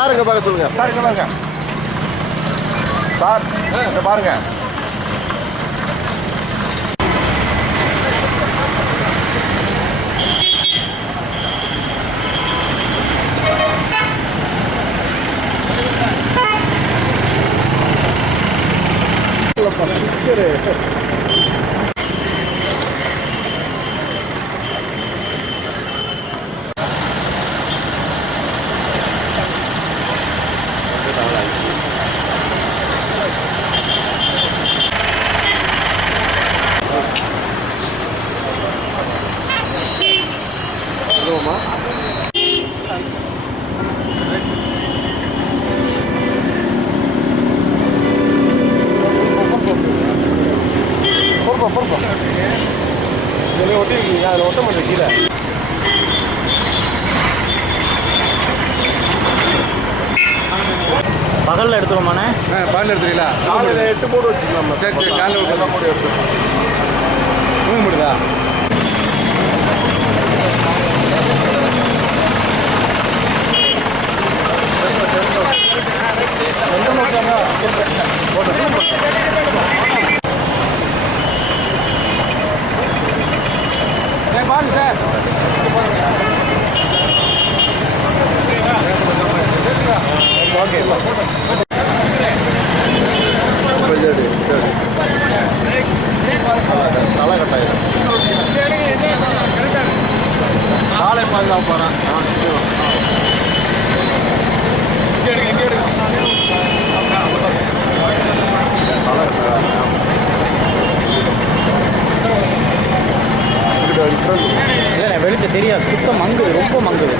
Sir இங்க பார்க்க சொல்லுங்க. சார் இங்க பாருங்க. சார் இங்க பாருங்க. பொறுப்பா பொறுப்பா இதில் ஒட்டி இருக்கீங்க. அதில் ஒட்ட மாட்டேன் கீழே. பகலில் எடுத்துருமாண்ணே பால் எடுத்துறீங்களா? காலையில் எட்டு போட்டு வச்சுக்கலாம் சரி, சரி, காலையில ஒரு எல்லாம் போட்டு எடுத்துக்கலாம் தூங்க முடியுதா? பாருங்க சார் ஓகே சார் சரி தலை கட்டாயிரம் நாளை பாதுகாப்பு போகிறேன் தலை கட்டாயிரம் இல்லைண்ணே வெளிச்சம் தெரியாது. சுத்தம் மங்குது ரொம்ப மங்குது.